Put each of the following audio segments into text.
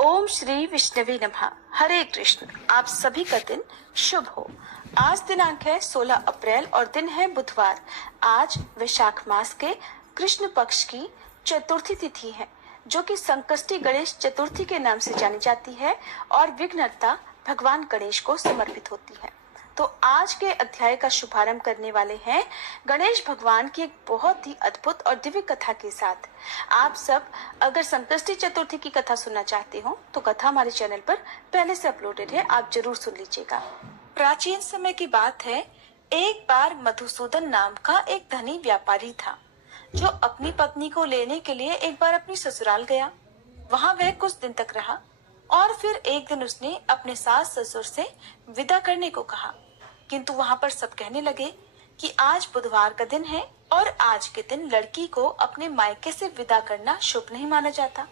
ओम श्री विष्णवे नमः। हरे कृष्ण। आप सभी का दिन शुभ हो। आज दिनांक है 16 अप्रैल और दिन है बुधवार। आज वैशाख मास के कृष्ण पक्ष की चतुर्थी तिथि है, जो कि संकष्टी गणेश चतुर्थी के नाम से जानी जाती है और विघ्नहर्ता भगवान गणेश को समर्पित होती है। तो आज के अध्याय का शुभारंभ करने वाले हैं गणेश भगवान की एक बहुत ही अद्भुत और दिव्य कथा के साथ। आप सब अगर संकष्टी चतुर्थी की कथा सुनना चाहते हो तो कथा हमारे चैनल पर पहले से अपलोडेड है, आप जरूर सुन लीजिएगा। प्राचीन समय की बात है, एक बार मधुसूदन नाम का एक धनी व्यापारी था, जो अपनी पत्नी को लेने के लिए एक बार अपनी ससुराल गया। वहाँ वह कुछ दिन तक रहा और फिर एक दिन उसने अपने सास ससुर से विदा करने को कहा, किंतु वहाँ पर सब कहने लगे कि आज बुधवार का दिन है और आज के दिन लड़की को अपने मायके से विदा करना शुभ नहीं माना जाता।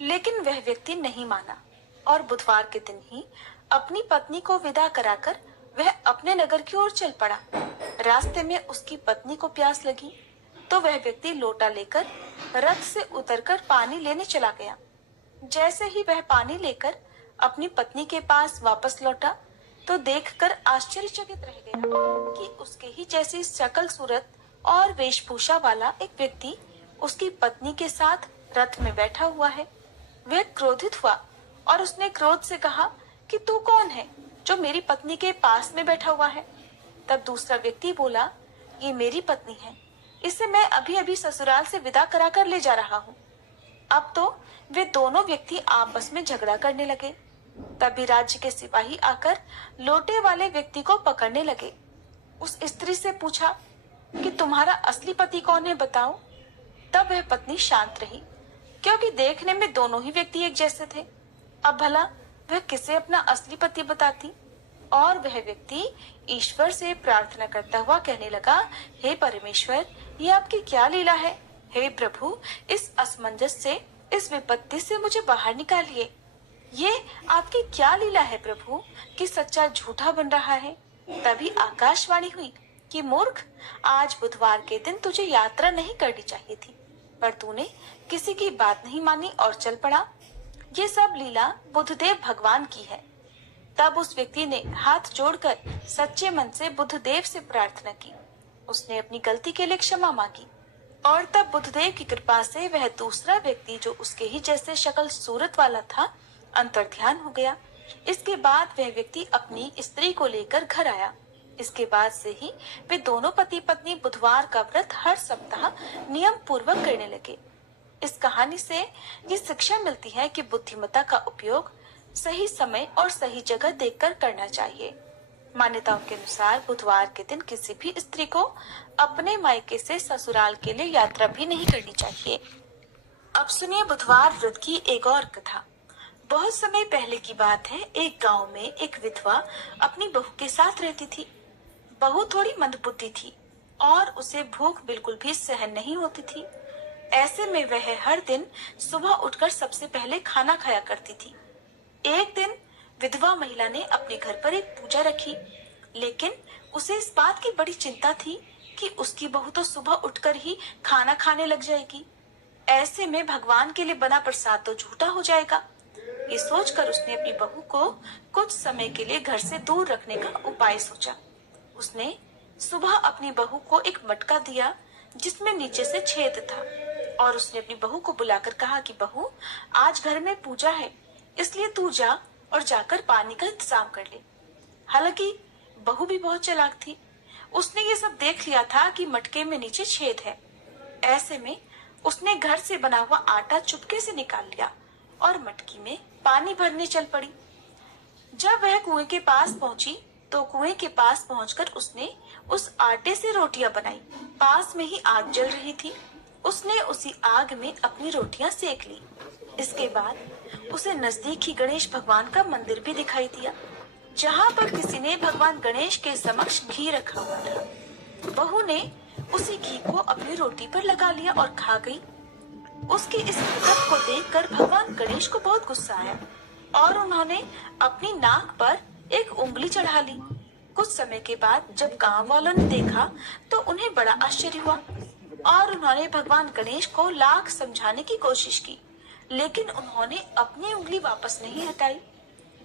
लेकिन वह व्यक्ति नहीं माना और बुधवार के दिन ही अपनी पत्नी को विदा कराकर वह अपने नगर की ओर चल पड़ा। रास्ते में उसकी पत्नी को प्यास लगी तो वह व्यक्ति लोटा लेकर रथ से उतरकर पानी लेने चला गया। जैसे ही वह पानी लेकर अपनी पत्नी के पास वापस लौटा तो देखकर आश्चर्यचकित रह गया कि उसके ही जैसी शकल सूरत और वेशभूषा वाला एक व्यक्ति उसकी पत्नी के साथ रथ में बैठा हुआ है। वह क्रोधित हुआ और उसने क्रोध से कहा कि तू कौन है जो मेरी पत्नी के पास में बैठा हुआ है। तब दूसरा व्यक्ति बोला, ये मेरी पत्नी है, इसे मैं अभी अभी ससुराल से विदा करा कर ले जा रहा हूँ। अब तो वे दोनों व्यक्ति आपस में झगड़ा करने लगे। तभी राज्य के सिपाही आकर लोटे वाले व्यक्ति को पकड़ने लगे। उस स्त्री से पूछा कि तुम्हारा असली पति कौन है, बताओ। तब वह पत्नी शांत रही, क्योंकि देखने में दोनों ही व्यक्ति एक जैसे थे। अब भला वह किसे अपना असली पति बताती। और वह व्यक्ति ईश्वर से प्रार्थना करता हुआ कहने लगा, हे परमेश्वर, ये आपकी क्या लीला है। हे प्रभु, इस असमंजस से, इस विपत्ति से मुझे बाहर निकालिए। ये आपकी क्या लीला है प्रभु कि सच्चा झूठा बन रहा है। तभी आकाशवाणी हुई कि मूर्ख, आज बुधवार के दिन तुझे यात्रा नहीं करनी चाहिए थी, पर तूने किसी की बात नहीं मानी और चल पड़ा। ये सब लीला बुद्धदेव भगवान की है। तब उस व्यक्ति ने हाथ जोड़कर सच्चे मन से बुद्धदेव से प्रार्थना की। उसने अपनी गलती के लिए क्षमा मांगी और तब बुद्धदेव की कृपा से वह दूसरा व्यक्ति जो उसके ही जैसे शकल सूरत वाला था, अंतर्ध्यान हो गया। इसके बाद वह व्यक्ति अपनी स्त्री को लेकर घर आया। इसके बाद से ही वे दोनों पति पत्नी बुधवार का व्रत हर सप्ताह नियम पूर्वक करने लगे। इस कहानी से ये शिक्षा मिलती है कि बुद्धिमत्ता का उपयोग सही समय और सही जगह देखकर करना चाहिए। मान्यताओं के अनुसार बुधवार के दिन किसी भी स्त्री को अपने मायके से ससुराल के लिए यात्रा भी नहीं करनी चाहिए। अब सुनिए बुधवार व्रत की एक और कथा। बहुत समय पहले की बात है, एक गांव में एक विधवा अपनी बहू के साथ रहती थी। बहू थोड़ी मंदबुद्धि थी और उसे भूख बिल्कुल भी सहन नहीं होती थी। ऐसे में वह हर दिन सुबह उठकर सबसे पहले खाना खाया करती थी। एक दिन विधवा महिला ने अपने घर पर एक पूजा रखी, लेकिन उसे इस बात की बड़ी चिंता थी कि उसकी बहू तो सुबह उठकर ही खाना खाने लग जाएगी। ऐसे में भगवान के लिए बना प्रसाद तो झूठा हो जाएगा। ये सोचकर उसने अपनी बहू को कुछ समय के लिए घर से दूर रखने का उपाय सोचा। उसने सुबह अपनी बहू को एक मटका दिया जिसमें नीचे से छेद था और उसने अपनी बहू को बुलाकर कहा कि बहू, आज घर में पूजा है, इसलिए तू जा और जाकर पानी का इंतजाम कर ले। हालांकि बहू भी बहुत चालाक थी। उसने ये सब देख लिया था कि मटके में नीचे छेद है। ऐसे में उसने घर से बना हुआ आटा चुपके से निकाल लिया और मटकी में पानी भरने चल पड़ी। जब वह कुएं के पास पहुंची तो कुएं के पास पहुंचकर उसने उस आटे से रोटियां बनाई। पास में ही आग जल रही थी। उसने उसी आग में अपनी रोटियां सेक ली। इसके बाद उसे नजदीक ही गणेश भगवान का मंदिर भी दिखाई दिया, जहाँ पर किसी ने भगवान गणेश के समक्ष घी रखा हुआ था। बहू ने उसी घी को अपनी रोटी पर लगा लिया और खा गई। उसकी इस हरकत को देखकर भगवान गणेश को बहुत गुस्सा आया और उन्होंने अपनी नाक पर एक उंगली चढ़ा ली। कुछ समय के बाद जब गांव वालों ने देखा तो उन्हें बड़ा आश्चर्य हुआ और उन्होंने भगवान गणेश को लाख समझाने की कोशिश की, लेकिन उन्होंने अपनी उंगली वापस नहीं हटाई।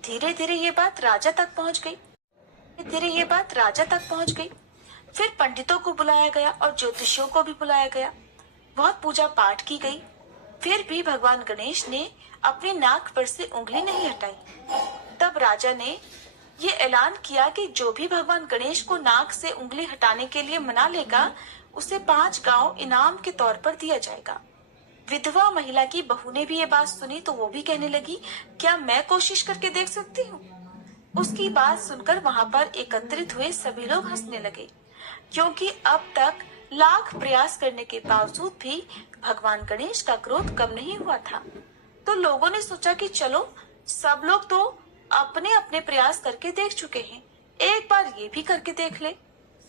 धीरे धीरे ये बात राजा तक पहुंच गई। फिर पंडितों को बुलाया गया और ज्योतिषियों को भी बुलाया गया। बहुत पूजा पाठ की गई, फिर भी भगवान गणेश ने अपनी नाक पर से उंगली नहीं हटाई। तब राजा ने ये ऐलान किया कि जो भी भगवान गणेश को नाक से उंगली हटाने के लिए मना लेगा, उसे 5 गांव इनाम के तौर पर दिया जाएगा। विधवा महिला की बहू ने भी ये बात सुनी तो वो भी कहने लगी, क्या मैं कोशिश करके देख सकती हूँ? उसकी बात सुनकर वहां पर एकत्रित हुए सभी लोग हंसने लगे, क्योंकि अब तक लाख प्रयास करने के बावजूद भी भगवान गणेश का क्रोध कम नहीं हुआ था। तो लोगों ने सोचा कि चलो, सब लोग तो अपने अपने प्रयास करके देख चुके हैं, एक बार ये भी करके देख ले।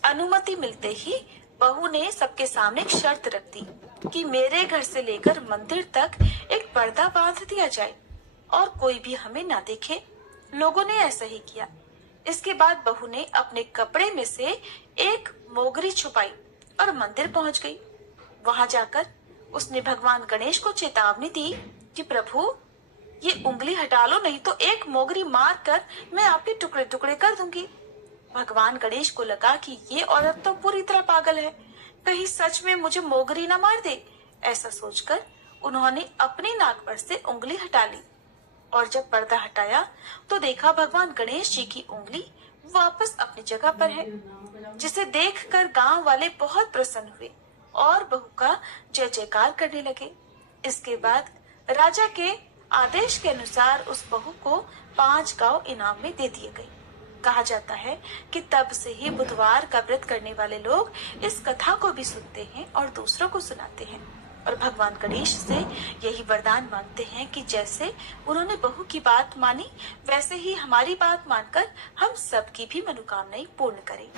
अनुमति मिलते ही बहू ने सबके सामने एक शर्त रख दी कि मेरे घर से लेकर मंदिर तक एक पर्दा बांध दिया जाए और कोई भी हमें ना देखे। लोगों ने ऐसा ही किया। इसके बाद बहू ने अपने कपड़े में से एक मोगरी छुपाई और मंदिर पहुंच गई। वहां जाकर उसने भगवान गणेश को चेतावनी दी कि प्रभु, ये उंगली हटा लो, नहीं तो एक मोगरी मार कर मैं आपके टुकड़े टुकड़े कर दूंगी। भगवान गणेश को लगा कि ये औरत तो पूरी तरह पागल है, कहीं सच में मुझे मोगरी ना मार दे। ऐसा सोचकर उन्होंने अपनी नाक पर से उंगली हटा ली और जब पर्दा हटाया तो देखा भगवान गणेश जी की उंगली वापस अपनी जगह पर है, जिसे देखकर गांव वाले बहुत प्रसन्न हुए और बहू का जय जयकार करने लगे। इसके बाद राजा के आदेश के अनुसार उस बहू को 5 गांव इनाम में दे दिए गए। कहा जाता है कि तब से ही बुधवार का व्रत करने वाले लोग इस कथा को भी सुनते हैं और दूसरों को सुनाते हैं और भगवान गणेश से यही वरदान मांगते हैं कि जैसे उन्होंने बहू की बात मानी, वैसे ही हमारी बात मानकर हम सबकी भी मनोकामनाएं पूर्ण करें।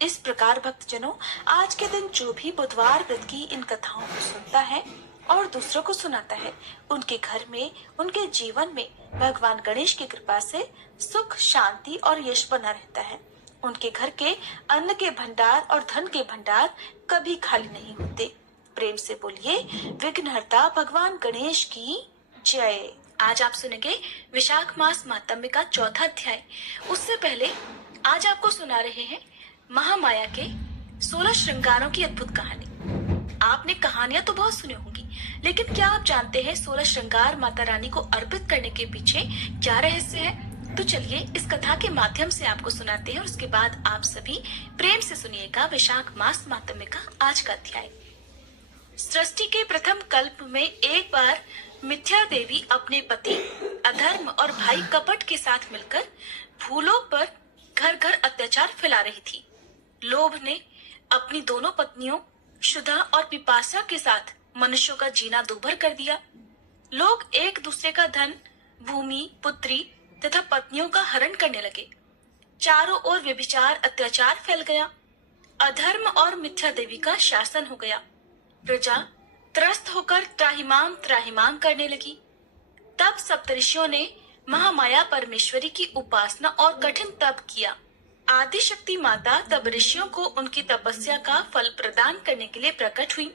इस प्रकार भक्तजनों, आज के दिन जो भी बुधवार व्रत की इन कथाओं को सुनता है और दूसरों को सुनाता है, उनके घर में, उनके जीवन में भगवान गणेश की कृपा से सुख, शांति और यश बना रहता है। उनके घर के अन्न के भंडार और धन के भंडार कभी खाली नहीं होते। प्रेम से बोलिए, विघ्नहर्ता भगवान गणेश की जय। आज आप सुनेंगे विशाख मास मातम्य का 4था अध्याय। उससे पहले आज आपको सुना रहे हैं महामाया के 16 श्रृंगारों की अद्भुत कहानी। आपने कहानियां तो बहुत सुनी होंगी, लेकिन क्या आप जानते हैं 16 श्रृंगार माता रानी को अर्पित करने के पीछे क्या रहस्य है? तो चलिए इस कथा के माध्यम से आपको सुनाते हैं और उसके बाद आप सभी प्रेम से सुनिएगा विशाख मास मातम्य का आज का अध्याय। सृष्टि के प्रथम कल्प में एक बार मिथ्या देवी अपने पति अधर्म और भाई कपट के साथ मिलकर भूलोक पर घर घर अत्याचार फैला रही थी। लोभ ने अपनी दोनों पत्नियों शुदा और पिपासा के साथ मनुष्यों का जीना दूभर कर दिया। लोग एक दूसरे का धन, भूमि, पुत्री तथा पत्नियों का हरण करने लगे। चारों ओर व्यभिचार, अत्याचार फैल गया। अधर्म और मिथ्या देवी का शासन हो गया। प्रजा त्रस्त होकर त्राहिमाम त्राहिमाम करने लगी। तब सप्तऋषियों ने महामाया परमेश्वरी की उपासना और कठिन तप किया। आदि शक्ति माता तब ऋषियों को उनकी तपस्या का फल प्रदान करने के लिए प्रकट हुई।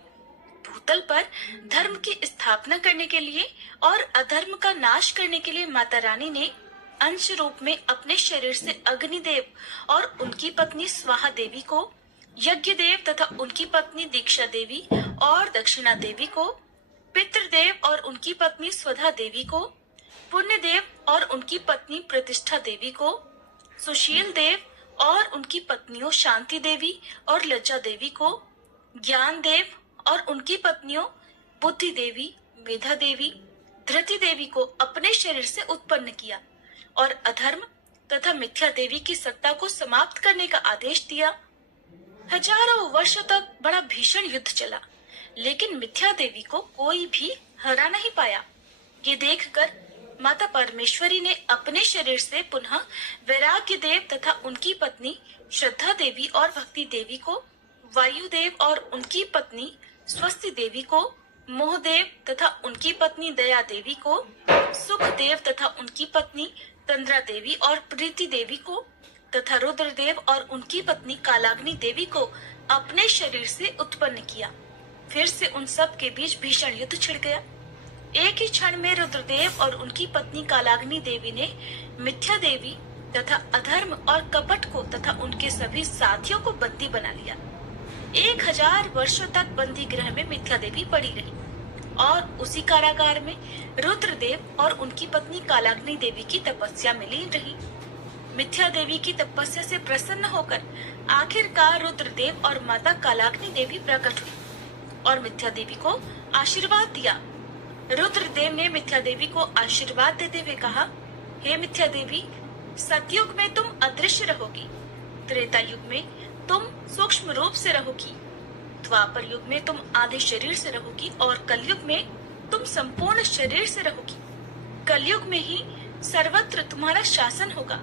भूतल पर धर्म की स्थापना करने के लिए और अधर्म का नाश करने के लिए माता रानी ने अंश रूप में अपने शरीर से अग्निदेव और उनकी पत्नी स्वाहा देवी को, यज्ञदेव तथा उनकी पत्नी दीक्षा देवी और दक्षिणा देवी को, पितृदेव और उनकी पत्नी स्वधा देवी को, पुण्यदेव और उनकी पत्नी प्रतिष्ठा देवी को, सुशील देव और उनकी पत्नियों शांति देवी और लज्जा देवी को, ज्ञान देव और उनकी पत्नियों बुद्धि देवी, मेधा देवी, धृति देवी को अपने शरीर से उत्पन्न किया और अधर्म तथा मिथ्या देवी की सत्ता को समाप्त करने का आदेश दिया। हजारों वर्षों तक बड़ा भीषण युद्ध चला, लेकिन मिथ्या देवी को कोई भी हरा नहीं पाया। ये देखकर माता परमेश्वरी ने अपने शरीर से पुनः वैराग्य देव तथा उनकी पत्नी श्रद्धा देवी और भक्ति देवी को, वायुदेव और उनकी पत्नी स्वस्ति देवी को, मोहदेव तथा उनकी पत्नी दया देवी को, सुखदेव तथा उनकी पत्नी तंद्रा देवी और प्रीति देवी को तथा रुद्रदेव और उनकी पत्नी कालाग्नि देवी को अपने शरीर से उत्पन्न किया। फिर से उन सब के बीच भीषण युद्ध छिड़ गया। एक ही क्षण में रुद्रदेव और उनकी पत्नी कालाग्नि देवी ने मिथ्या देवी तथा अधर्म और कपट को तथा उनके सभी साथियों को बंदी बना लिया। 1000 वर्षों तक बंदी गृह में मिथ्या देवी पड़ी रही और उसी कारागार में रुद्रदेव और उनकी पत्नी कालाग्नि देवी की तपस्या में लीन रही। मिथ्या देवी की तपस्या से प्रसन्न होकर आखिरकार रुद्रदेव और माता कालाग्नि देवी प्रकट हुई और मिथ्या देवी को आशीर्वाद दिया। रुद्रदेव ने मिथ्या देवी को आशीर्वाद देते हुए कहा, हे मिथ्या देवी, सतयुग में तुम अदृश्य रहोगी, त्रेता युग में तुम सूक्ष्म रूप से रहोगी, द्वापर युग में तुम आधे शरीर से रहोगी और कलयुग में तुम संपूर्ण शरीर से रहोगी। कलयुग में ही सर्वत्र तुम्हारा शासन होगा।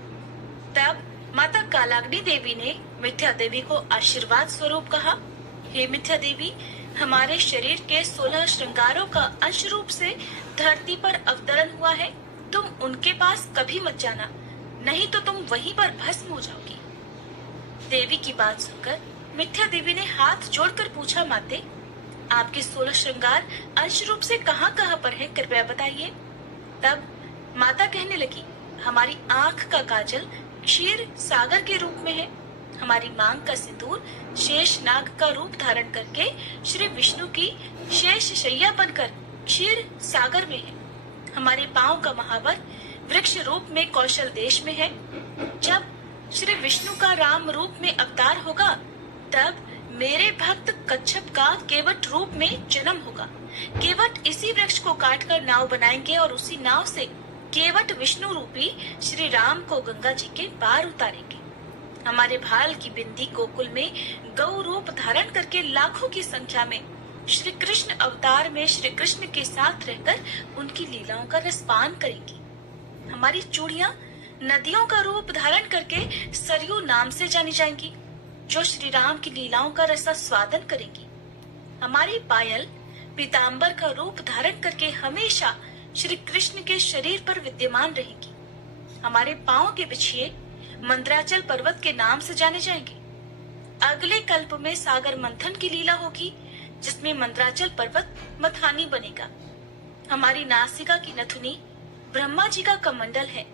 तब माता कालाग्नि देवी ने मिथ्या देवी को आशीर्वाद स्वरूप कहा, हे मिथ्या देवी, हमारे शरीर के 16 श्रृंगारों का अंश रूप से धरती पर अवतरण हुआ है। तुम उनके पास कभी मत जाना, नहीं तो तुम वहीं पर भस्म हो जाओगी। देवी की बात सुनकर मिथ्या देवी ने हाथ जोड़कर पूछा, माते, आपके 16 श्रृंगार अंश रूप से कहाँ कहाँ पर हैं, कृपया बताइए। तब माता कहने लगी, हमारी आंख का काजल क्षीर सागर के रूप में है, हमारी मांग का सिंदूर शेष नाग का रूप धारण करके श्री विष्णु की शेष शैया बनकर क्षीर सागर में है, हमारे पांव का महावर वृक्ष रूप में कौशल देश में है। जब श्री विष्णु का राम रूप में अवतार होगा तब मेरे भक्त कच्छप का केवट रूप में जन्म होगा। केवट इसी वृक्ष को काटकर नाव बनाएंगे और उसी नाव से केवट विष्णु रूपी श्री राम को गंगा जी के पार उतारेंगे। हमारे भाल की बिंदी गोकुल में गौ रूप धारण करके लाखों की संख्या में श्री कृष्ण अवतार में श्री कृष्ण के साथ रहकर उनकी लीलाओं का रसपान करेंगी। हमारी चूड़ियां नदियों का रूप धारण करके सरयू नाम से जानी जाएंगी, जो श्री राम की लीलाओं का रसास्वादन करेंगी। हमारी पायल पीतांबर का रूप धारण करके हमेशा श्री कृष्ण के शरीर पर विद्यमान रहेगी। हमारे पांव के बिछिए मंद्राचल पर्वत के नाम से जाने जाएंगे। अगले कल्प में सागर मंथन की लीला होगी, जिसमें मंद्राचल पर्वत मथानी बनेगा। हमारी नासिका की नथुनी ब्रह्मा जी का कमंडल है।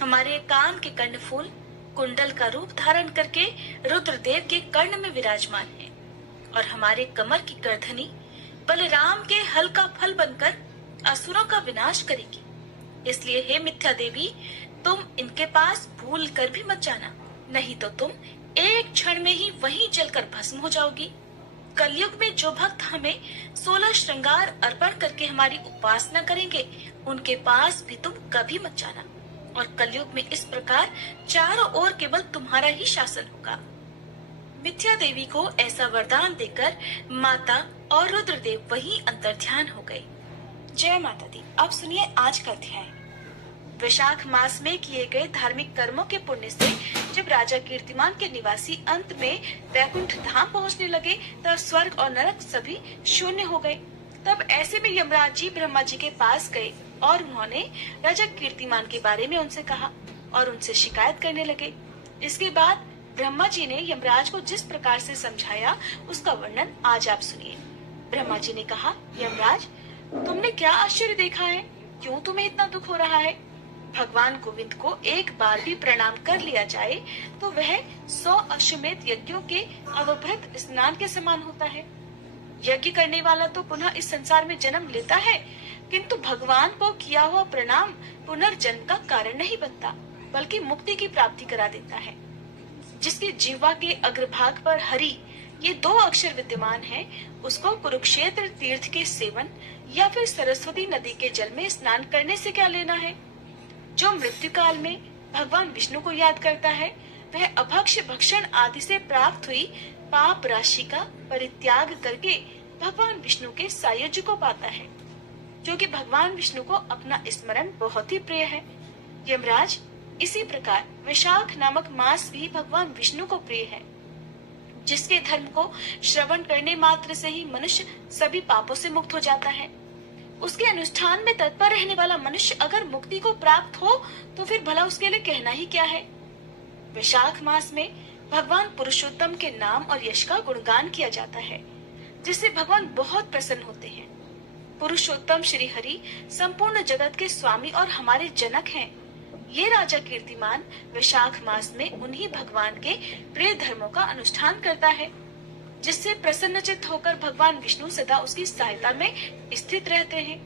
हमारे कान के कर्णफूल कुंडल का रूप धारण करके रुद्रदेव के कर्ण में विराजमान है और हमारे कमर की गर्दनी बलराम के हल का फल बनकर असुरों का विनाश करेगी। इसलिए हे मिथ्या देवी, तुम इनके पास भूल कर भी मत जाना, नहीं तो तुम एक क्षण में ही वहीं जलकर भस्म हो जाओगी। कलयुग में जो भक्त हमें 16 श्रृंगार अर्पण करके हमारी उपासना करेंगे, उनके पास भी तुम कभी मत जाना। और कलयुग में इस प्रकार चारों ओर केवल तुम्हारा ही शासन होगा। मिथ्या देवी को ऐसा वरदान देकर माता और रुद्रदेव वहीं अंतर्ध्यान हो गए। जय माता दी। अब सुनिए आज का अध्याय। वैशाख मास में किए गए धार्मिक कर्मों के पुण्य से जब राजा कीर्तिमान के निवासी अंत में वैकुंठ धाम पहुंचने लगे, तब स्वर्ग और नरक सभी शून्य हो गए। तब ऐसे में यमराज जी ब्रह्मा जी के पास गए और उन्होंने राजा कीर्तिमान के बारे में उनसे कहा और उनसे शिकायत करने लगे। इसके बाद ब्रह्मा जी ने यमराज को जिस प्रकार से समझाया उसका वर्णन आज आप सुनिए। ब्रह्मा जी ने कहा, यमराज, तुमने क्या आश्चर्य देखा है? क्यों तुम्हें इतना दुख हो रहा है? भगवान गोविंद को एक बार भी प्रणाम कर लिया जाए तो वह 100 अश्वमेध यज्ञों के अवभृत स्नान के समान होता है। यज्ञ करने वाला तो पुनः इस संसार में जन्म लेता है, किंतु भगवान को किया हुआ प्रणाम पुनर्जन्म का कारण नहीं बनता, बल्कि मुक्ति की प्राप्ति करा देता है। जिसकी जीवा के अग्रभाग पर हरि ये 2 अक्षर विद्यमान हैं, उसको कुरुक्षेत्र तीर्थ के सेवन या फिर सरस्वती नदी के जल में स्नान करने से क्या लेना है? जो मृत्यु काल में भगवान विष्णु को याद करता है, वह अभक्ष भक्षण आदि से प्राप्त हुई पाप राशि का परित्याग करके भगवान विष्णु के सायुज्य को पाता है, जो कि भगवान विष्णु को अपना स्मरण बहुत ही प्रिय है। यमराज, इसी प्रकार वैशाख नामक मास भी भगवान विष्णु को प्रिय है, जिसके धर्म को श्रवण करने मात्र से ही मनुष्य सभी पापों से मुक्त हो जाता है। उसके अनुष्ठान में तत्पर रहने वाला मनुष्य अगर मुक्ति को प्राप्त हो तो फिर भला उसके लिए कहना ही क्या है। वैशाख मास में भगवान पुरुषोत्तम के नाम और यश का गुणगान किया जाता है, जिससे भगवान बहुत प्रसन्न होते हैं। पुरुषोत्तम श्री हरि संपूर्ण जगत के स्वामी और हमारे जनक हैं। ये राजा कीर्तिमान वैशाख मास में उन्हीं भगवान के प्रिय धर्मों का अनुष्ठान करता है, जिससे प्रसन्नचित्त होकर भगवान विष्णु सदा उसकी सहायता में स्थित रहते हैं।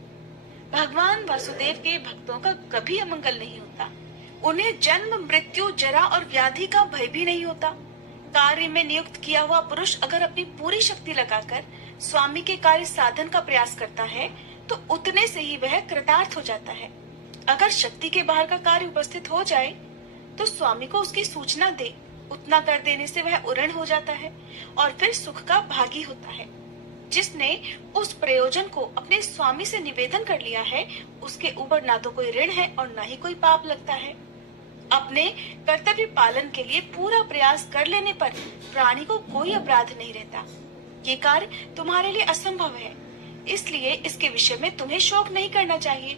भगवान वासुदेव के भक्तों का कभी अमंगल नहीं होता। उन्हें जन्म, मृत्यु, जरा और व्याधि का भय भी नहीं होता। कार्य में नियुक्त किया हुआ पुरुष अगर अपनी पूरी शक्ति लगाकर स्वामी के कार्य साधन का प्रयास करता है तो उतने से ही वह कृतार्थ हो जाता है। अगर शक्ति के बाहर का कार्य उपस्थित हो जाए तो स्वामी को उसकी सूचना दे, उतना कर देने से वह उऋण हो जाता है और फिर सुख का भागी होता है। जिसने उस प्रयोजन को अपने स्वामी से निवेदन कर लिया है, उसके ऊपर ना तो कोई ऋण है और ना ही कोई पाप लगता है। अपने कर्तव्य पालन के लिए पूरा प्रयास कर लेने पर प्राणी को कोई अपराध नहीं रहता। ये कार्य तुम्हारे लिए असंभव है, इसलिए इसके विषय में तुम्हें शोक नहीं करना चाहिए।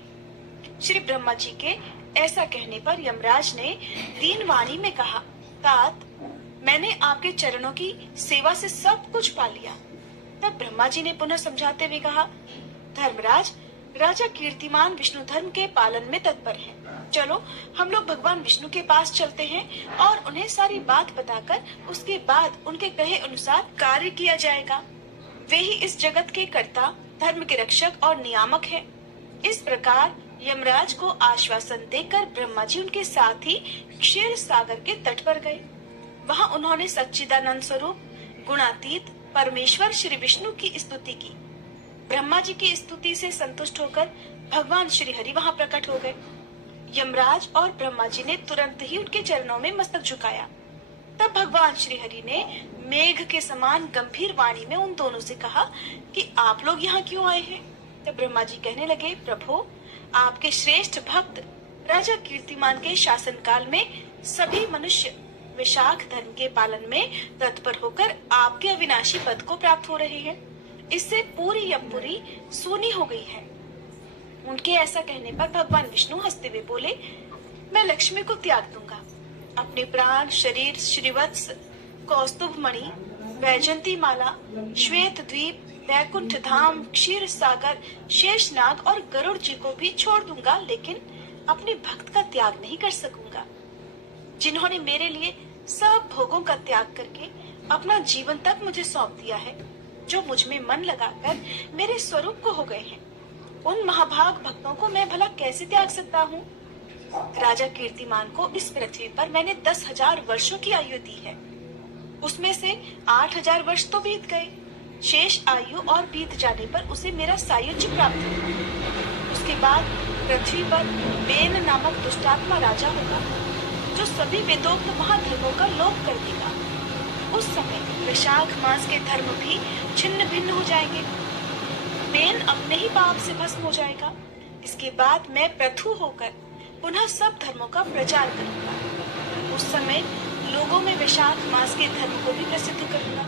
श्री ब्रह्मा जी के ऐसा कहने पर यमराज ने दीन वाणी में कहा, तात, मैंने आपके चरणों की सेवा से सब कुछ पा लिया। तब ब्रह्मा जी ने पुनः समझाते हुए कहा, धर्मराज, राजा कीर्तिमान विष्णु धर्म के पालन में तत्पर है। चलो हम लोग भगवान विष्णु के पास चलते हैं और उन्हें सारी बात बताकर उसके बाद उनके कहे अनुसार कार्य किया जाएगा। वे ही इस जगत के कर्ता, धर्म के रक्षक और नियामक हैं। इस प्रकार यमराज को आश्वासन देकर ब्रह्मा जी उनके साथ ही क्षीर सागर के तट पर गए। वहां उन्होंने सच्चिदानंद स्वरूप गुणातीत परमेश्वर श्री विष्णु की स्तुति की। ब्रह्मा जी की स्तुति से संतुष्ट होकर भगवान श्री हरि वहां प्रकट हो गए। यमराज और ब्रह्मा जी ने तुरंत ही उनके चरणों में मस्तक झुकाया। तब भगवान श्री हरि ने मेघ के समान गंभीर वाणी में उन दोनों से कहा कि आप लोग यहाँ क्यों आए हैं? तब ब्रह्मा जी कहने लगे, प्रभु, आपके श्रेष्ठ भक्त राजा कीर्तिमान के शासन काल में सभी मनुष्य वैशाख धर्म के पालन में तत्पर होकर आपके अविनाशी पद को प्राप्त हो रहे हैं। इससे पूरी यमपुरी सूनी हो गई है। उनके ऐसा कहने पर भगवान विष्णु हंसते हुए बोले, मैं लक्ष्मी को त्याग दूंगा। अपने प्राण, शरीर, श्रीवत्स, कौस्तुभ मणि, वैजंती माला, श्वेत द्वीप, वैकुंठ धाम, क्षीर सागर, शेषनाग और गरुड़ जी को भी छोड़ दूंगा, लेकिन अपने भक्त का त्याग नहीं कर सकूंगा, जिन्होंने मेरे लिए सब भोगों का त्याग करके अपना जीवन तक मुझे सौंप दिया है, जो मुझ में मन लगाकर मेरे स्वरूप को हो गए हैं। उन महाभाग भक्तों को मैं भला कैसे त्याग सकता हूँ? राजा कीर्तिमान को इस पृथ्वी पर मैंने 10,000 वर्षों की आयु दी है। उसमें से 8,000 वर्ष तो बीत गए। शेष आयु और बीत जाने पर उसे मेरा सायुज्य प्राप्त होगा। उसके बाद पृथ्वी पर बेन नामक दुष्टात्मा राजा होगा, जो सभी वेदोक्त महाधर्मों का लोप कर देगा। उस समय वैशाख मास के धर्म भी छिन्न भिन्न हो जाएंगे। बेन अपने ही पाप से भस्म हो जाएगा। इसके बाद मैं पृथु होकर पुनः सब धर्मों का प्रचार करूंगा। उस समय लोगों में वैशाख मास के धर्म को भी प्रसिद्ध करूंगा।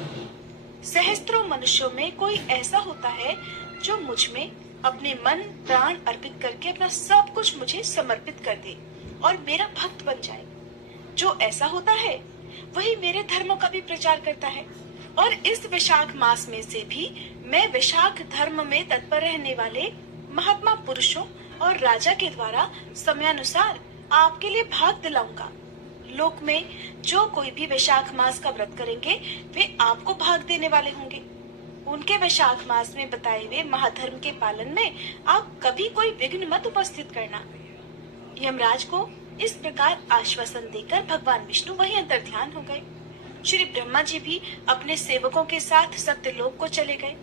सहस्त्रों मनुष्यों में कोई ऐसा होता है जो मुझ में अपने मन प्राण अर्पित करके अपना सब कुछ मुझे समर्पित कर दे और मेरा भक्त बन जाए। जो ऐसा होता है वही मेरे धर्मों का भी प्रचार करता है। और इस वैशाख मास में से भी मैं वैशाख धर्म में तत्पर रहने वाले महात्मा पुरुषों और राजा के द्वारा समयानुसार आपके लिए भाग दिलाऊंगा। लोक में जो कोई भी वैशाख मास का व्रत करेंगे वे आपको भाग देने वाले होंगे। उनके वैशाख मास में बताए हुए महाधर्म के पालन में आप कभी कोई विघ्न मत उपस्थित करना। यमराज को इस प्रकार आश्वासन देकर भगवान विष्णु वहीं अंतर्ध्यान हो गए। श्री ब्रह्मा जी भी अपने सेवकों के साथ सत्यलोक को चले गए।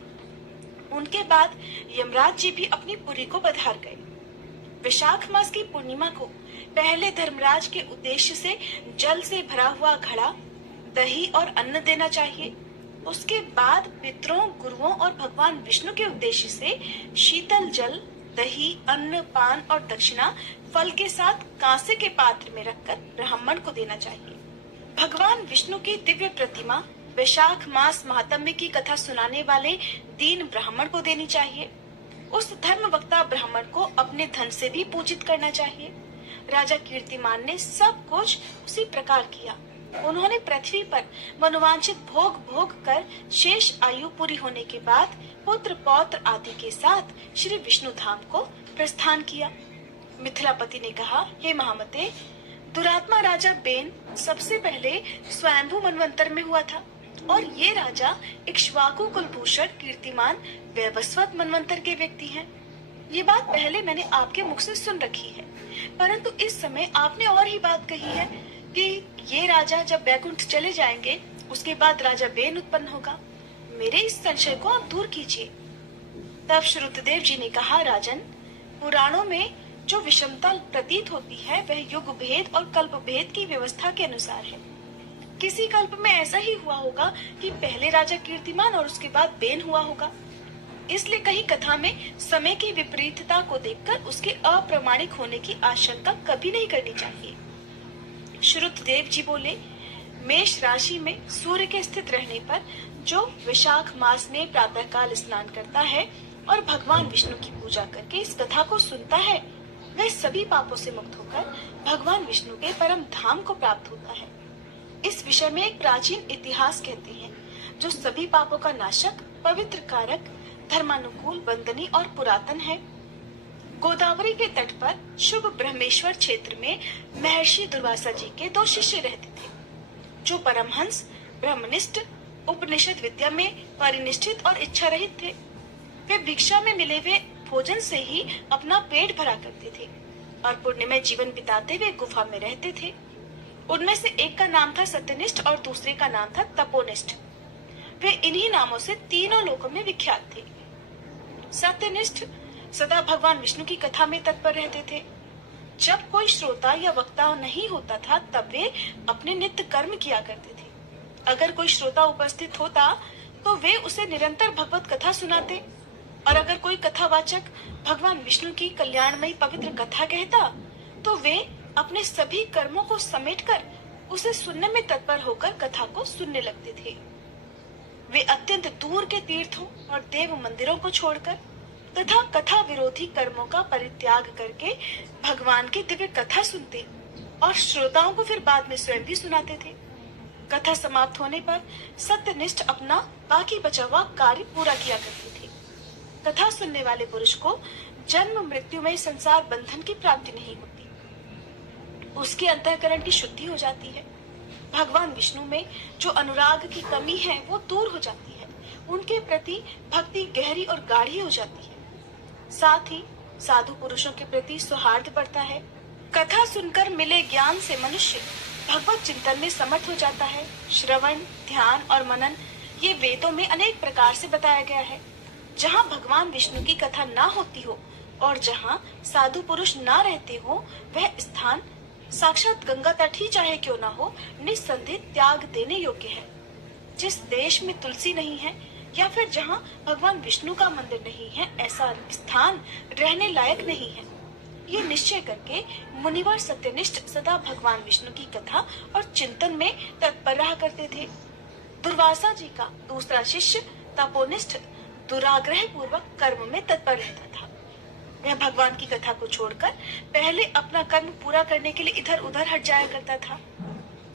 उनके बाद यमराज जी भी अपनी पुरी को पधार गए। वैशाख मास की पूर्णिमा को पहले धर्मराज के उद्देश्य से जल से भरा हुआ घड़ा, दही और अन्न देना चाहिए। उसके बाद पितरों, गुरुओं और भगवान विष्णु के उद्देश्य से शीतल जल, दही, अन्न, पान और दक्षिणा फल के साथ कांसे के पात्र में रखकर ब्राह्मण को देना चाहिए। भगवान विष्णु की दिव्य प्रतिमा वैशाख मास महात्म्य की कथा सुनाने वाले दीन ब्राह्मण को देनी चाहिए। उस धर्म वक्ता ब्राह्मण को अपने धन से भी पूजित करना चाहिए। राजा कीर्तिमान ने सब कुछ उसी प्रकार किया। उन्होंने पृथ्वी पर मनोवांछित भोग भोग कर शेष आयु पूरी होने के बाद पुत्र पौत्र आदि के साथ श्री विष्णु धाम को प्रस्थान किया। मिथिलापति ने कहा, हे महामते, दुरात्मा राजा बेन सबसे पहले स्वयंभू मनवंतर में हुआ था और ये राजा इक्ष्वाकु कुलभूषण कीर्तिमान वैवस्वत मनवंतर के व्यक्ति हैं। ये बात पहले मैंने आपके मुख से सुन रखी है, परंतु इस समय आपने और ही बात कही है कि ये राजा जब बैकुंठ चले जाएंगे उसके बाद राजा बेन उत्पन्न होगा। मेरे इस संशय को आप दूर कीजिए। तब श्रुतदेव जी ने कहा, राजन, पुराणों में जो विषमता प्रतीत होती है वह युग भेद और कल्प भेद की व्यवस्था के अनुसार है। किसी कल्प में ऐसा ही हुआ होगा कि पहले राजा कीर्तिमान और उसके बाद बेन हुआ होगा। इसलिए कहीं कथा में समय की विपरीतता को देखकर उसके अप्रामाणिक होने की आशंका कभी नहीं करनी चाहिए। श्रुतदेव जी बोले, मेष राशि में सूर्य के स्थित रहने पर जो वैशाख मास में प्रातःकाल स्नान करता है और भगवान विष्णु की पूजा करके इस कथा को सुनता है, वह सभी पापों से मुक्त होकर भगवान विष्णु के परम धाम को प्राप्त होता है। इस विषय में एक प्राचीन इतिहास कहते हैं, जो सभी पापों का नाशक, पवित्र कारक, धर्मानुकूल, वंदनीय और पुरातन है। गोदावरी के तट पर शुभ ब्रह्मेश्वर क्षेत्र में महर्षि दुर्वासा जी के 2 शिष्य रहते थे, जो परमहंस, ब्रह्मनिष्ठ, उपनिषद विद्या में परिनिष्ठित और इच्छा रहित थे। वे भिक्षा में मिले हुए भोजन से ही अपना पेट भरा करते थे और पुण्यमय जीवन बिताते हुए गुफा में रहते थे। उनमें से एक का नाम था सत्यनिष्ठ और दूसरे का नाम था तपोनिष्ठ। वे इन्हीं नामों से तीनों लोकों में विख्यात थे। सत्यनिष्ठ सदा भगवान विष्णु की कथा में तत्पर रहते थे। जब कोई श्रोता या वक्ता नहीं होता था तब वे अपने नित्य कर्म किया करते थे। अगर कोई श्रोता उपस्थित होता तो वे उसे निरंतर भगवत कथा सुनाते, और अगर कोई कथावाचक भगवान विष्णु की कल्याणमयी पवित्र कथा कहता तो वे अपने सभी कर्मों को समेटकर उसे सुनने में तत्पर होकर कथा को सुनने लगते थे। वे अत्यंत दूर के तीर्थों और देव मंदिरों को छोड़कर तथा कथा विरोधी कर्मों का परित्याग करके भगवान की दिव्य कथा सुनते और श्रोताओं को फिर बाद में स्वयं भी सुनाते थे। कथा समाप्त होने पर सत्यनिष्ठ अपना बाकी बचा हुआ कार्य पूरा किया करते थे। कथा सुनने वाले पुरुष को जन्म मृत्यु में संसार बंधन की प्राप्ति नहीं होती, उसके अंतःकरण की शुद्धि हो जाती है। भगवान विष्णु में जो अनुराग की कमी है वो दूर हो जाती है, उनके प्रति भक्ति गहरी और गाढ़ी हो जाती है। साथ ही साधु पुरुषों के प्रति सौहार्द बढ़ता है। कथा सुनकर मिले ज्ञान से मनुष्य भगवत चिंतन में समर्थ हो जाता है। श्रवण, ध्यान और मनन ये वेदों में अनेक प्रकार से बताया गया है। जहाँ भगवान विष्णु की कथा ना होती हो और जहाँ साधु पुरुष ना रहते हो, वह स्थान साक्षात गंगा तट ही चाहे क्यों ना हो, निस्संदेह त्याग देने योग्य है। जिस देश में तुलसी नहीं है या फिर जहाँ भगवान विष्णु का मंदिर नहीं है, ऐसा स्थान रहने लायक नहीं है। ये निश्चय करके मुनिवर सत्यनिष्ठ सदा भगवान विष्णु की कथा और चिंतन में तत्पर रहा करते थे। दुर्वासा जी का दूसरा शिष्य तपोनिष्ठ दुराग्रह पूर्वक कर्म में तत्पर रहता था। वह भगवान की कथा को छोड़कर पहले अपना कर्म पूरा करने के लिए इधर उधर हट जाया करता था।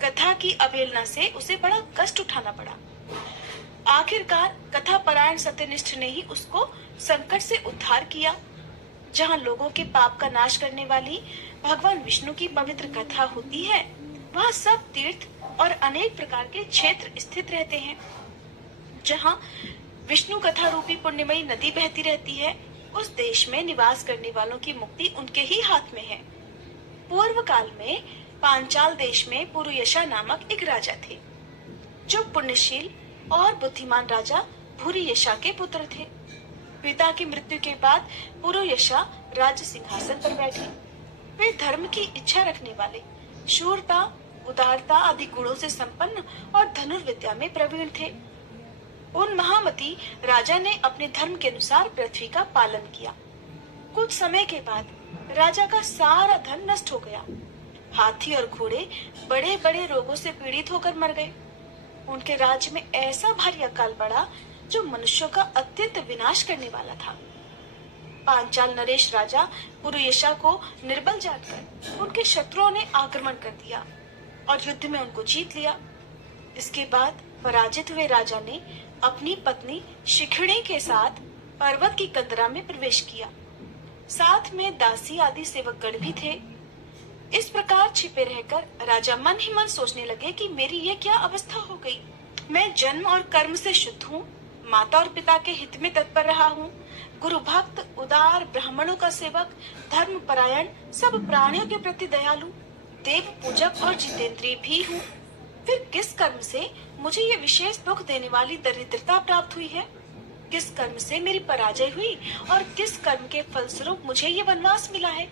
कथा की अवहेलना से उसे बड़ा कष्ट उठाना पड़ा। आखिरकार कथा परायण सत्यनिष्ठ ने ही उसको संकट से उद्धार किया। जहाँ लोगों के पाप का नाश करने वाली भगवान विष्णु की पवित्र कथा होती है, वहाँ सब तीर्थ और अनेक प्रकार के क्षेत्र स्थित रहते हैं। जहाँ विष्णु कथा रूपी पुण्यमयी नदी बहती रहती है, उस देश में निवास करने वालों की मुक्ति उनके ही हाथ में है। पूर्व काल में पांचाल देश में पुरुयशा नामक एक राजा थे, जो पुण्यशील और बुद्धिमान राजा भूरियशा के पुत्र थे। पिता की मृत्यु के बाद पुरुयशा राज्य सिंहासन पर बैठे। वे धर्म की इच्छा रखने वाले, शूरता, उदारता आदि गुणों से संपन्न और धनुर्विद्या में प्रवीण थे। उन महामती राजा ने अपने धर्म के अनुसार पृथ्वी का पालन किया। कुछ समय के बाद राजा का सारा धन नष्ट हो गया। हाथी और घोड़े बड़े बड़े रोगों से पीड़ित होकर मर गए। उनके राज्य में ऐसा भारी अकाल पड़ा जो मनुष्यों का अत्यंत विनाश करने वाला था। पांचाल नरेश राजा पुरुयशा को निर्बल जानकर उनके शत्रुओं ने आक्रमण कर दिया। और युद्ध में उनको जीत लिया। इसके बाद पराजित हुए राजा ने अपनी पत्नी शिखिणी के साथ पर्वत की कंदरा में प्रवेश किया। साथ में दासी आदि सेवकगण भी थे। इस प्रकार छिपे रहकर राजा मन ही मन सोचने लगे कि मेरी ये क्या अवस्था हो गई। मैं जन्म और कर्म से शुद्ध हूँ, माता और पिता के हित में तत्पर रहा हूँ, गुरु भक्त, उदार, ब्राह्मणों का सेवक, धर्म परायण, सब प्राणियों के प्रति दयालु, देव पूजक और जितेंद्रिय भी हूँ। फिर किस कर्म से मुझे ये विशेष दुख देने वाली दरिद्रता प्राप्त हुई है? किस कर्म से मेरी पराजय हुई और किस कर्म के फलस्वरूप मुझे ये वनवास मिला है?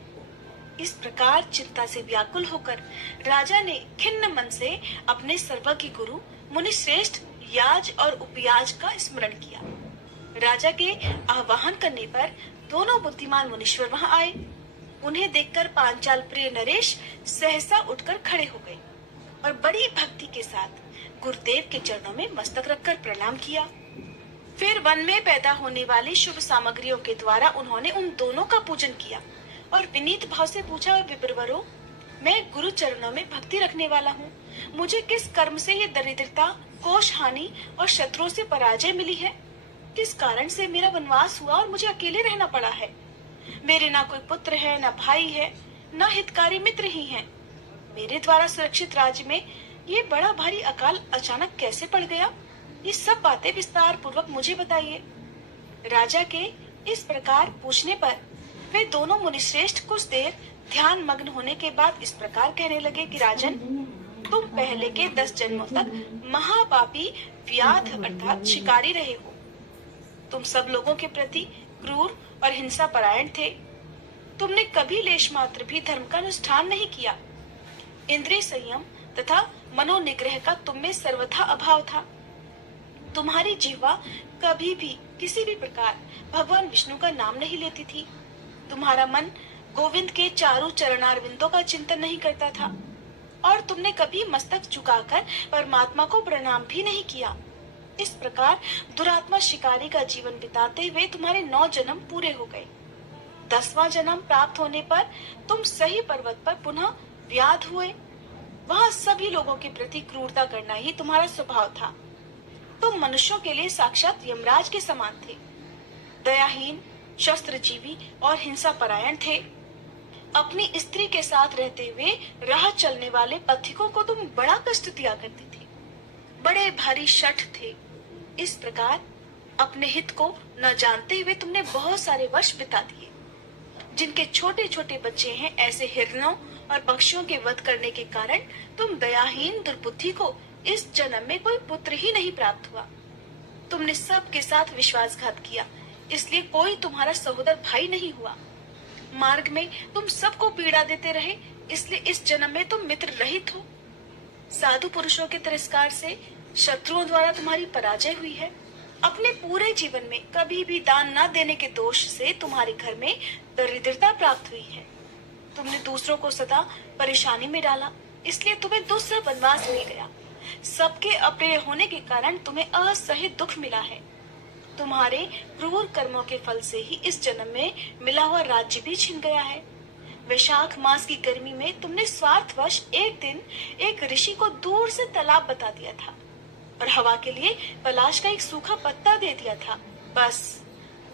इस प्रकार चिंता से व्याकुल होकर राजा ने खिन्न मन से अपने सर्वज्ञ गुरु मुनि श्रेष्ठ याज और उपयाज का स्मरण किया। राजा के आह्वान करने पर दोनों बुद्धिमान मुनीश्वर वहां आए। उन्हें देखकर पांचाल प्रिय नरेश सहसा उठकर खड़े हो गए और बड़ी भक्ति के साथ गुरुदेव के चरणों में मस्तक रखकर प्रणाम किया। फिर वन में पैदा होने वाली शुभ सामग्रियों के द्वारा उन्होंने उन दोनों का पूजन किया और विनीत भाव से पूछा, विप्रवरों, मैं गुरु चरणों में भक्ति रखने वाला हूँ, मुझे किस कर्म से ये दरिद्रता, कोष हानि और शत्रुओं से पराजय मिली है? किस कारण से मेरा वनवास हुआ और मुझे अकेले रहना पड़ा है? मेरे ना कोई पुत्र है, ना भाई है, ना हितकारी मित्र ही हैं। मेरे द्वारा सुरक्षित राज्य में ये बड़ा भारी अकाल अचानक कैसे पड़ गया? ये सब बातें विस्तार पूर्वक मुझे बताइए। राजा के इस प्रकार पूछने पर वे दोनों मुनिश्रेष्ठ कुछ देर ध्यान मग्न होने के बाद इस प्रकार कहने लगे कि राजन, तुम पहले के 10 जन्मों तक महापापी व्याध अर्थात शिकारी रहे हो। तुम सब लोगों के प्रति क्रूर और हिंसा परायण थे। तुमने कभी लेश मात्र भी धर्म का अनुष्ठान नहीं किया। इंद्रिय संयम तथा मनोनिग्रह का तुम में सर्वथा अभाव था। तुम्हारी जिह्वा कभी भी किसी भी प्रकार भगवान विष्णु का नाम नहीं लेती थी। तुम्हारा मन गोविंद के चारों चरणारविंदों का चिंतन नहीं करता था और तुमने कभी मस्तक झुकाकर परमात्मा को प्रणाम भी नहीं किया। इस प्रकार दुरात्मा शिकारी का जीवन बिताते हुए तुम्हारे 9 जन्म पूरे हो गए। 10वां जन्म प्राप्त होने पर तुम सही पर्वत पर पुनः व्याध हुए। वहाँ सभी लोगों के प्रति क्रूरता करना ही तुम्हारा स्वभाव था। तुम मनुष्यों के लिए साक्षात यमराज के समान थे। दयाहीन, शस्त्रजीवी और हिंसा परायण थे। अपनी स्त्री के साथ रहते हुए राह चलने वाले पथिकों को तुम बड़ा कष्ट दिया करते थे। बड़े भारी शठ थे। इस प्रकार अपने हित को न जानते हुए तुमने बहुत सारे वर्ष बिता दिए। जिनके छोटे छोटे बच्चे हैं, ऐसे हिरणों और पक्षियों के वध करने के कारण तुम दयाहीन दुर्बुद्धि को इस जन्म में कोई पुत्र ही नहीं प्राप्त हुआ। तुमने सबके साथ विश्वासघात किया, इसलिए कोई तुम्हारा सहोदर भाई नहीं हुआ। मार्ग में तुम सबको पीड़ा देते रहे, इसलिए इस जन्म में तुम मित्र रहित हो। साधु पुरुषों के तिरस्कार से शत्रुओं द्वारा तुम्हारी पराजय हुई है। अपने पूरे जीवन में कभी भी दान न देने के दोष से तुम्हारे घर में दरिद्रता प्राप्त हुई है। तुमने दूसरों को सदा परेशानी में डाला, इसलिए तुम्हें दूसरा वनवास मिल गया। सबके अप्रिय होने के कारण तुम्हें असह्य दुख मिला है। तुम्हारे क्रूर कर्मों के फल से ही इस जन्म में मिला हुआ राज्य भी छिन गया है। वैशाख मास की गर्मी में तुमने स्वार्थवश एक दिन एक ऋषि को दूर से तालाब बता दिया था और हवा के लिए पलाश का एक सूखा पत्ता दे दिया था। बस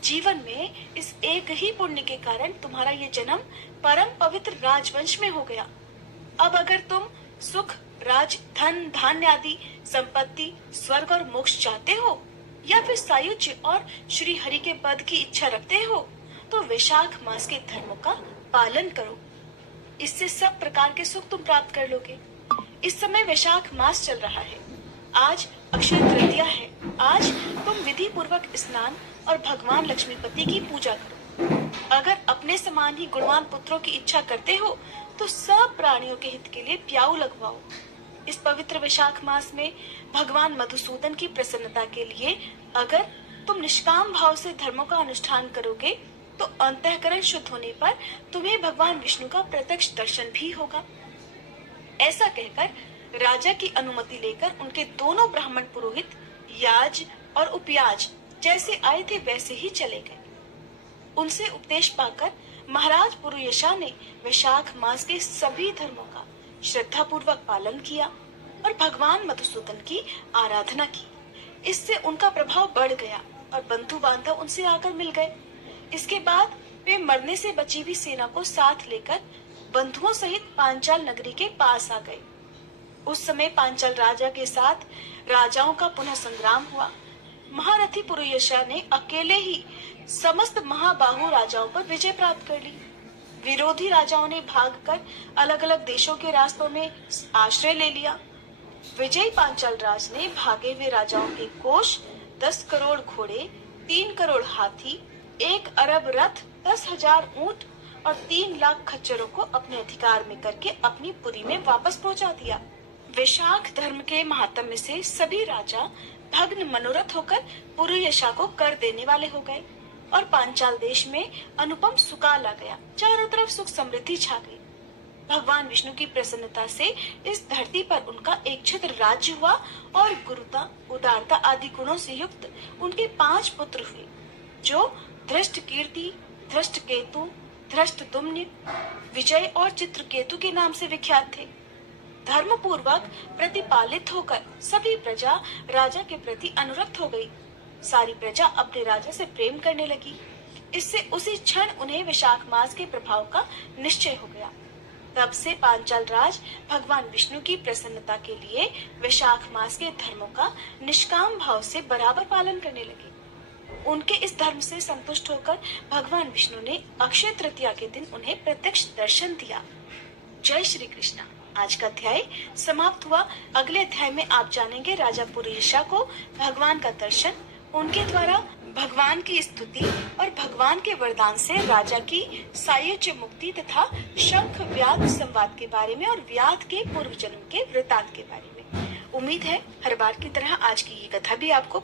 जीवन में इस एक ही पुण्य के कारण तुम्हारा ये जन्म परम पवित्र राजवंश में हो गया। अब अगर तुम सुख, राज, धन, धान्य आदि संपत्ति, स्वर्ग और मोक्ष चाहते हो या फिर सायुज्य और श्री हरि के पद की इच्छा रखते हो, तो वैशाख मास के धर्मों का पालन करो। इससे सब प्रकार के सुख तुम प्राप्त कर लोगे। इस समय वैशाख मास चल रहा है। आज अक्षय तृतीया है। आज तुम विधि पूर्वक स्नान और भगवान लक्ष्मीपति की पूजा करो। अगर अपने समान ही गुणवान पुत्रों की इच्छा करते हो तो सब प्राणियों के हित के लिए प्याऊ लगवाओ। इस पवित्र वैशाख मास में भगवान मधुसूदन की प्रसन्नता के लिए अगर तुम निष्काम भाव से धर्मों का अनुष्ठान करोगे तो अंतःकरण शुद्ध होने पर तुम्हें भगवान विष्णु का प्रत्यक्ष दर्शन भी होगा। ऐसा कहकर राजा की अनुमति लेकर उनके दोनों ब्राह्मण पुरोहित याज और उपयाज जैसे आए थे वैसे ही चले गए। उनसे उपदेश पाकर महाराज पुरुयशा ने वैशाख मास के सभी धर्मों का श्रद्धा पूर्वक पालन किया और भगवान मधुसूदन की आराधना की। इससे उनका प्रभाव बढ़ गया और बंधु बांधव उनसे आकर मिल गए। इसके बाद वे मरने से बची हुई सेना को साथ लेकर बंधुओं सहित पांचाल नगरी के पास आ गए। उस समय पांचाल राजा के साथ राजाओं का पुनः संग्राम हुआ। महारथी पुरुयशा ने अकेले ही समस्त महाबाहु राजाओं पर विजय प्राप्त कर ली। विरोधी राजाओं ने भागकर अलग अलग देशों के रास्तों में आश्रय ले लिया। विजयी पांचाल राज ने भागे हुए राजाओं के कोष, 10 करोड़ घोड़े, 3 करोड़ हाथी, 1 अरब रथ, 10,000 ऊंट और 3 लाख खच्चरों को अपने अधिकार में करके अपनी पुरी में वापस पहुंचा दिया। वैशाख धर्म के महात्म्य से सभी राजा भग्न मनोरथ होकर पुरुयशा को कर देने वाले हो गए और पांचाल देश में अनुपम सुकाल आ गया। चारों तरफ सुख समृद्धि छा गई। भगवान विष्णु की प्रसन्नता से इस धरती पर उनका एक छत्र राज्य हुआ और गुरुता, उदारता आदि गुणों से युक्त उनके 5 पुत्र हुए, जो धृष्ट कीर्ति, धृष्ट केतु, धृष्ट दुम्न, विजय और चित्रकेतु के नाम से विख्यात थे। धर्म पूर्वक प्रतिपालित होकर सभी प्रजा राजा के प्रति अनुरक्त हो गई। सारी प्रजा अपने राजा से प्रेम करने लगी। इससे उसी क्षण उन्हें वैशाख मास के प्रभाव का निश्चय हो गया। तब से पांचाल राज भगवान विष्णु की प्रसन्नता के लिए वैशाख मास के धर्मों का निष्काम भाव से बराबर पालन करने लगे। उनके इस धर्म से संतुष्ट होकर भगवान विष्णु ने अक्षय तृतीया के दिन उन्हें प्रत्यक्ष दर्शन दिया। जय श्री कृष्ण। आज का अध्याय समाप्त हुआ। अगले अध्याय में आप जानेंगे राजा पुरुयशा को भगवान का दर्शन, उनके द्वारा भगवान की स्तुति और भगवान के वरदान से राजा की सायुज्य मुक्ति तथा शंख व्याध संवाद के बारे में और व्याध के पूर्व जन्म के वृतांत के बारे में। उम्मीद है हर बार की तरह आज की ये कथा भी आपको